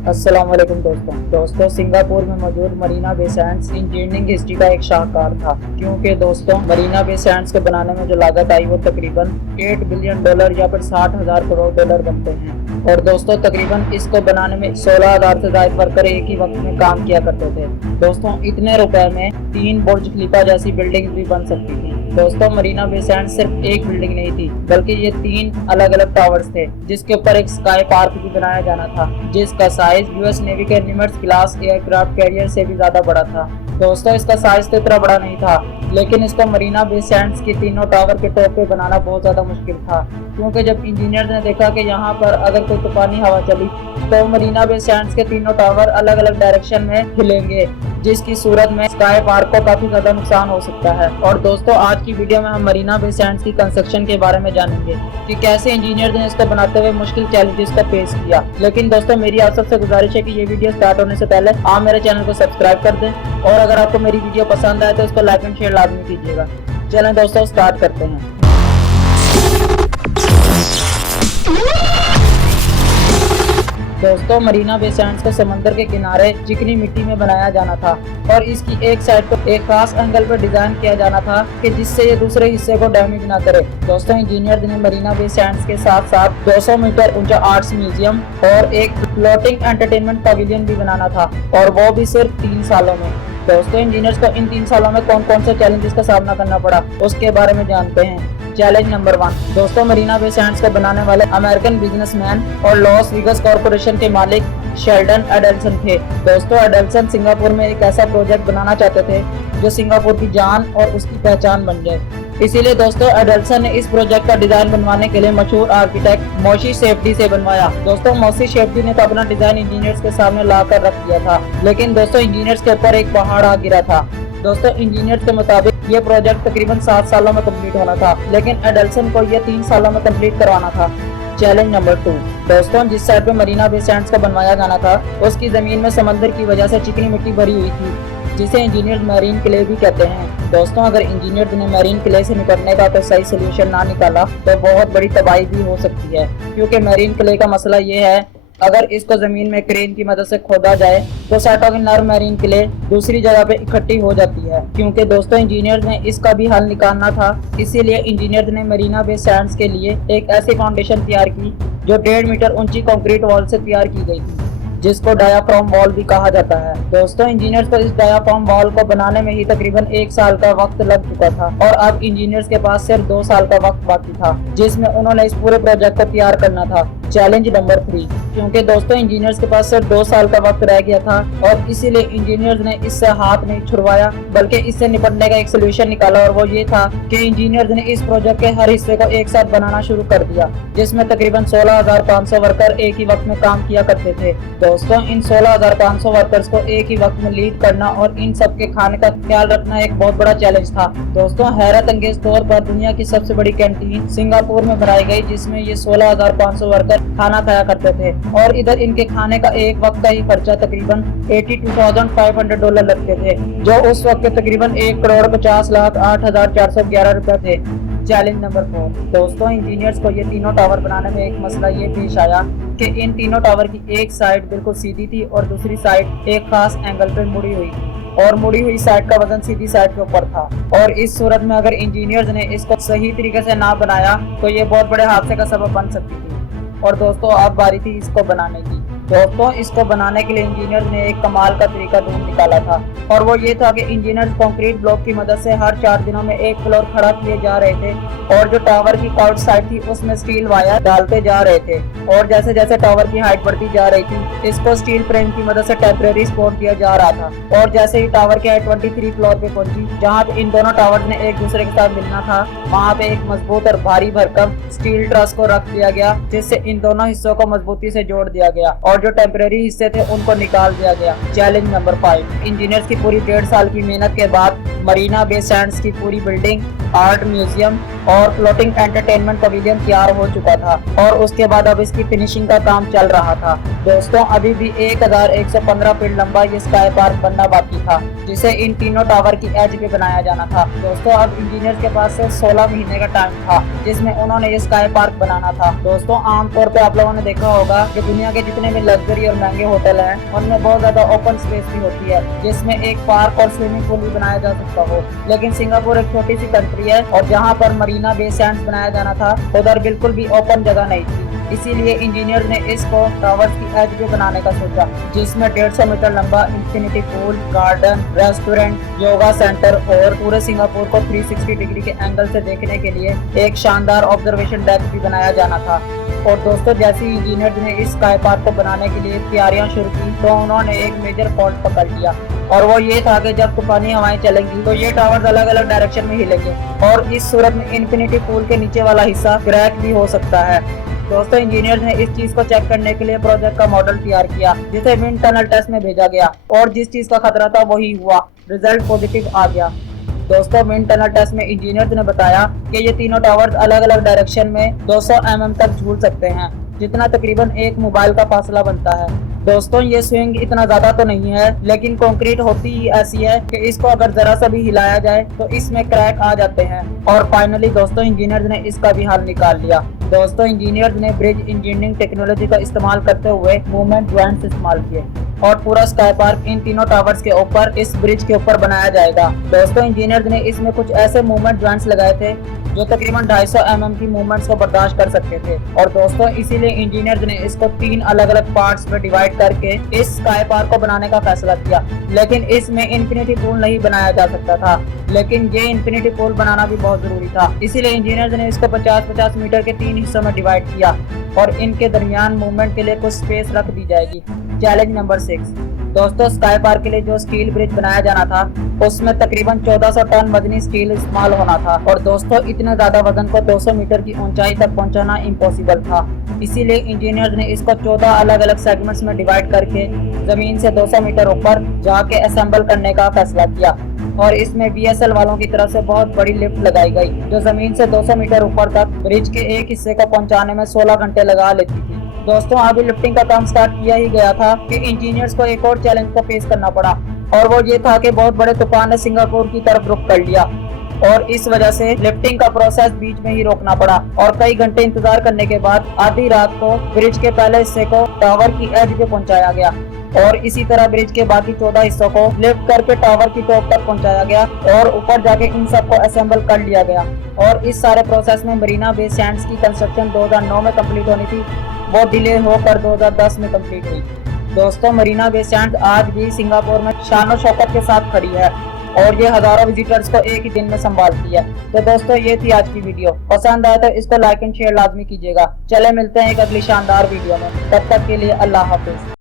अस्सलाम वालेकुम दोस्तों सिंगापुर में मौजूद Marina Bay Sands engineering history का एक शाहकार था, क्योंकि दोस्तों मरीना बे सैंड्स के बनाने में जो लागत आई वो तकरीबन $8 बिलियन या फिर 60,000 करोड़ डॉलर बनते हैं। और दोस्तों तकरीबन इसको बनाने में 16,000 से ज्यादा वर्कर एक ही वक्त में काम किया करते थे। दोस्तों इतने रुपए में 3 बुर्ज खलीफा जैसी बिल्डिंग भी बन सकती थी। दोस्तों मरीना बे सैंड्स सिर्फ एक बिल्डिंग नहीं थी, बल्कि ये 3 अलग अलग टावर्स थे, जिसके ऊपर एक स्काई पार्क भी बनाया जाना था, जिसका साइज यूएस नेवी के निमिट्ज क्लास एयरक्राफ्ट कैरियर से भी ज्यादा बड़ा था। दोस्तों इसका साइज तो इतना बड़ा नहीं था, लेकिन इसको मरीना बे सैंड्स की तीनों टावर के टॉप पे बनाना बहुत ज्यादा मुश्किल था, क्योंकि जब इंजीनियर ने देखा कि यहाँ पर अगर कोई तूफानी हवा चली तो मरीना बे सैंड्स के तीनों टावर अलग अलग डायरेक्शन में हिलेंगे, जिसकी सूरत में स्काई पार्क को काफी ज्यादा नुकसान हो सकता है। और दोस्तों आज की वीडियो में हम मरीना बे सैंड्स की कंस्ट्रक्शन के बारे में जानेंगे कि कैसे इंजीनियर ने इसको बनाते हुए मुश्किल चैलेंजेस को फेस किया। लेकिन दोस्तों मेरी आप सबसे गुजारिश है कि ये वीडियो स्टार्ट होने से पहले आप मेरे चैनल को सब्सक्राइब कर दें, और अगर आपको मेरी वीडियो पसंद आए तो इसको लाइक एंड शेयर लाजमी कीजिएगा। चलें दोस्तों स्टार्ट करते हैं। दोस्तों मरीना बे सैंड्स को समंदर के किनारे चिकनी मिट्टी में बनाया जाना था, और इसकी एक साइड को एक खास एंगल पर डिजाइन किया जाना था कि जिससे ये दूसरे हिस्से को डैमेज ना करे। दोस्तों इंजीनियर ने मरीना बे सैंड्स के साथ साथ 200 मीटर ऊंचा आर्ट्स म्यूजियम और एक फ्लोटिंग एंटरटेनमेंट पवेलियन भी बनाना था, और वो भी सिर्फ 3 सालों में। दोस्तों इंजीनियर्स को इन 3 सालों में कौन कौन से चैलेंजेस का सामना करना पड़ा उसके बारे में जानते हैं। Challenge number 1। दोस्तों मरीना बे सैंड्स को बनाने वाले अमेरिकन बिजनेसमैन और लॉस वेगास कॉर्पोरेशन के मालिक शेल्डन एडल्सन थे। दोस्तों एडल्सन सिंगापुर में एक ऐसा प्रोजेक्ट बनाना चाहते थे जो सिंगापुर की जान और उसकी पहचान बन जाए। इसीलिए दोस्तों एडल्सन ने इस प्रोजेक्ट का डिजाइन बनवाने के लिए मशहूर आर्किटेक्ट मोशी शेफ्टी से बनवाया। दोस्तों मोशी शेफ्टी ने तो अपना डिजाइन इंजीनियर्स के सामने लाकर रख दिया था, लेकिन दोस्तों इंजीनियर्स के ऊपर एक पहाड़ आ गिरा था। दोस्तों इंजीनियर्स के मुताबिक ये प्रोजेक्ट तकरीबन 7 सालों में कंप्लीट होना था, लेकिन एडल्सन को ये 3 सालों में कंप्लीट करवाना था। Challenge number 2। दोस्तों जिस साइड पे मरीना बे सैंड्स का बनवाया जाना था उसकी जमीन में समंदर की वजह से चिकनी मिट्टी भरी हुई थी, जिसे इंजीनियर मैरीन क्ले भी कहते हैं। दोस्तों अगर इंजीनियर ने मैरीन क्ले से निपटने का तो सही सोल्यूशन ना निकाला तो बहुत बड़ी तबाही भी हो सकती है, क्योंकि मैरीन क्ले का मसला ये है अगर इसको जमीन में क्रेन की मदद से खोदा जाए तो सेटों की नर्म मैरीन क्ले दूसरी जगह पे इकट्ठी हो जाती है। क्योंकि दोस्तों इंजीनियर ने इसका भी हल निकालना था, इसीलिए इंजीनियर ने मरीना बे सैंड्स के लिए एक ऐसी फाउंडेशन तैयार की जो 1.5 मीटर ऊंची कंक्रीट वॉल से तैयार की गई थी, जिसको डायाफ्राम वॉल भी कहा जाता है। दोस्तों इंजीनियर्स को इस डायाफ्राम वॉल को बनाने में ही तकरीबन 1 साल का वक्त लग चुका था, और अब इंजीनियर्स के पास सिर्फ 2 साल का वक्त बाकी था, जिसमें उन्होंने इस पूरे प्रोजेक्ट को तैयार करना था। Challenge number 3। क्योंकि दोस्तों इंजीनियर्स के पास सिर्फ 2 साल का वक्त रह गया था, और इसीलिए इंजीनियर्स ने इससे हाथ नहीं छुड़वाया, बल्कि इससे निपटने का एक सोल्यूशन निकाला, और वो ये था कि इंजीनियर्स ने इस प्रोजेक्ट के हर हिस्से को एक साथ बनाना शुरू कर दिया, जिसमें तकरीबन 16,500 वर्कर एक ही वक्त में काम किया करते थे। दोस्तों इन 16,500 वर्कर्स को एक ही वक्त में लीड करना और इन सबके खाने का ख्याल रखना एक बहुत बड़ा चैलेंज था। दोस्तों हैरत अंगेज तौर पर दुनिया की सबसे बड़ी कैंटीन सिंगापुर में बनाई गई, जिसमें ये 16,500 वर्कर खाना खाया करते थे, और इधर इनके खाने का एक वक्त का ही खर्चा तकरीबन $82,500 लगते थे, जो उस वक्त के तकरीबन 1,50,08,411 रुपए थे। Challenge number 4। दोस्तों इंजीनियर्स को ये तीनों टावर बनाने में एक मसला ये पेश आया कि इन तीनों टावर की एक साइड बिल्कुल सीधी थी और दूसरी साइड एक खास एंगल पर मुड़ी हुई थी, और मुड़ी हुई साइड का वजन सीधी साइड के ऊपर था। और इस सूरत में अगर इंजीनियर्स ने इसको सही तरीके से ना बनाया तो ये बहुत बड़े हादसे का सबब बन सकती थी। और दोस्तों अब बारी थी इसको बनाने की। दोस्तों इसको बनाने के लिए इंजीनियर ने एक कमाल का तरीका ढूंढ निकाला था, और वो ये था कि इंजीनियर कंक्रीट ब्लॉक की मदद से हर 4 दिनों में एक फ्लोर खड़ा किए जा रहे थे, और जो टावर की आउट साइड थी उसमें स्टील वायर डालते जा रहे थे, और जैसे जैसे टावर की हाइट बढ़ती जा रही थी इसको स्टील फ्रेम की मदद से टेम्परेरी सपोर्ट दिया जा रहा था। और जैसे ही टावर की हाइट 23 फ्लोर पे पहुंची, जहाँ पे इन दोनों टावर ने एक दूसरे के साथ मिलना था, वहाँ पे एक मजबूत और भारी भरकम स्टील ट्रस को रख दिया गया, जिससे इन दोनों हिस्सों को मजबूती से जोड़ दिया गया, और जो टेम्परेरी हिस्से थे उनको निकाल दिया गया। Challenge number 5। इंजीनियर्स की पूरी 1.5 साल की मेहनत के बाद मरीना बे सैंड्स की पूरी बिल्डिंग, आर्ट म्यूजियम और फ्लोटिंग एंटरटेनमेंट पवेलियन तैयार हो चुका था और उसके बाद अब इसकी फिनिशिंग का काम चल रहा था। दोस्तों अभी भी 1115 फीट लंबा ये स्काई पार्क बनना बाकी था, जिसे इन तीनों टावर की एज पे बनाया जाना था। दोस्तों अब इंजीनियर के पास से 16 महीने का टाइम था जिसमें उन्होंने ये स्काई पार्क बनाना था। दोस्तों आमतौर पे आप लोगों ने देखा होगा कि दुनिया के जितने भी लग्जरी और महंगे होटल हैं उनमें बहुत ज्यादा ओपन स्पेस भी होती है जिसमें एक पार्क और स्विमिंग पूल भी बनाया जा सकता हो, लेकिन सिंगापुर एक छोटी सी कंट्री है और जहाँ पर मरीना बे सैंड्स बनाया जाना था उधर बिल्कुल भी ओपन जगह नहीं थी। इसीलिए इंजीनियर ने इसको टावर्स की एज पे बनाने का सोचा, जिसमें 150 मीटर लंबा infinity pool, garden, restaurant, yoga centre और पूरे सिंगापुर को 360 डिग्री के एंगल से देखने के लिए एक शानदार ऑब्जर्वेशन डेक भी बनाया जाना था। और दोस्तों जैसे ही इंजीनियर ने इस स्काई पार्क को बनाने के लिए तैयारियां शुरू की तो उन्होंने एक मेजर फॉल्ट पकड़ लिया और वो ये था कि जब तूफानी हवाएं चलेंगी तो ये टावर्स अलग अलग डायरेक्शन में हिलेंगे और इस सूरत में इंफिनिटी पूल के नीचे वाला हिस्सा क्रैक भी हो सकता है। दोस्तों इंजीनियर ने इस चीज को चेक करने के लिए प्रोजेक्ट का मॉडल तैयार किया जिसे विंड टनल टेस्ट में भेजा गया और जिस चीज का खतरा था वही हुआ, रिजल्ट पॉजिटिव आ गया। दोस्तों विंड टनल टेस्ट में इंजीनियर ने बताया कि ये तीनों टावर्स अलग अलग डायरेक्शन में 200 mm तक झूल सकते हैं, जितना तकरीबन एक मोबाइल का फासला बनता है। दोस्तों ये स्विंग इतना ज्यादा तो नहीं है, लेकिन कंक्रीट होती ही ऐसी है कि इसको अगर जरा सा भी हिलाया जाए तो इसमें क्रैक आ जाते हैं। और फाइनली दोस्तों इंजीनियर ने इसका भी हल निकाल लिया। दोस्तों इंजीनियर ने ब्रिज इंजीनियरिंग टेक्नोलॉजी का इस्तेमाल करते हुए मूवमेंट ज्वाइंट्स इस्तेमाल किए और पूरा स्काई पार्क इन तीनों टावर्स के ऊपर इस ब्रिज के ऊपर बनाया जाएगा। दोस्तों इंजीनियर ने इसमें कुछ ऐसे मूवमेंट ज्वाइंट्स लगाए थे जो तकरीबन 250 mm की मूवमेंट्स को बर्दाश्त कर सकते थे और दोस्तों इसीलिए इंजीनियर ने इसको 3 अलग अलग पार्ट्स में डिवाइड करके इस स्काई पार्क को बनाने का फैसला किया। लेकिन इसमें इंफिनिटी पूल नहीं बनाया जा सकता था, लेकिन ये इंफिनिटी पूल बनाना भी बहुत जरूरी था। इसीलिए इंजीनियर ने इसको 50-50 मीटर के 3 हिस्सों में डिवाइड किया और इनके दरमियान मूवमेंट के लिए कुछ स्पेस रख दी जाएगी। Challenge number 6। दोस्तों स्काई पार्क के लिए जो स्टील ब्रिज बनाया जाना था उसमें तकरीबन 1400 टन वजनी स्टील इस्तेमाल होना था और दोस्तों इतने ज्यादा वजन को 200 मीटर की ऊंचाई तक पहुंचाना इम्पॉसिबल था। इसीलिए इंजीनियर ने इसको 14 अलग अलग सेगमेंट्स में डिवाइड करके जमीन से 200 मीटर ऊपर जाके असेंबल करने का फैसला किया और इसमें BSL वालों की तरफ से बहुत बड़ी लिफ्ट लगाई गई जो जमीन से 200 मीटर ऊपर तक ब्रिज के एक हिस्से को पहुंचाने में 16 घंटे लगा लेती थी। दोस्तों अभी लिफ्टिंग का काम स्टार्ट किया ही गया था कि इंजीनियर्स को एक और चैलेंज को फेस करना पड़ा और वो ये था कि बहुत बड़े तूफान ने सिंगापुर की तरफ रुख कर लिया और इस वजह से लिफ्टिंग का प्रोसेस बीच में ही रोकना पड़ा और कई घंटे इंतजार करने के बाद आधी रात को ब्रिज के पहले हिस्से को टावर की एज पे पहुंचाया गया और इसी तरह ब्रिज के बाकी 14 हिस्सों को लिफ्ट करके टावर की टॉप तक पहुंचाया गया और ऊपर जाके इन सबको असेंबल कर लिया गया। और इस सारे प्रोसेस में मरीना बे सैंड्स की कंस्ट्रक्शन 2009 में कंप्लीट होनी थी, वो डिले होकर 2010 में कंप्लीट हुई। दोस्तों मरीना बे सैंड्स आज भी सिंगापुर में शान और शौकत के साथ खड़ी है और ये हजारों विजिटर्स को एक ही दिन में संभालती है। तो दोस्तों ये थी आज की वीडियो, पसंद आया तो इसको लाइक एंड शेयर लाजमी कीजिएगा। चले मिलते हैं एक अगली शानदार वीडियो में, तब तक के लिए अल्लाह हाफिज।